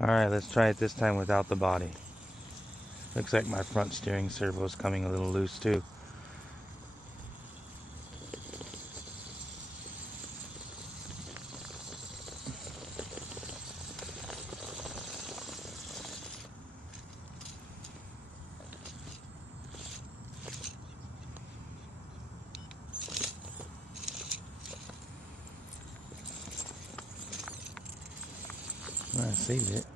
Alright, let's try it this time without the body. Looks like my front steering servo is coming a little loose too. I saved it.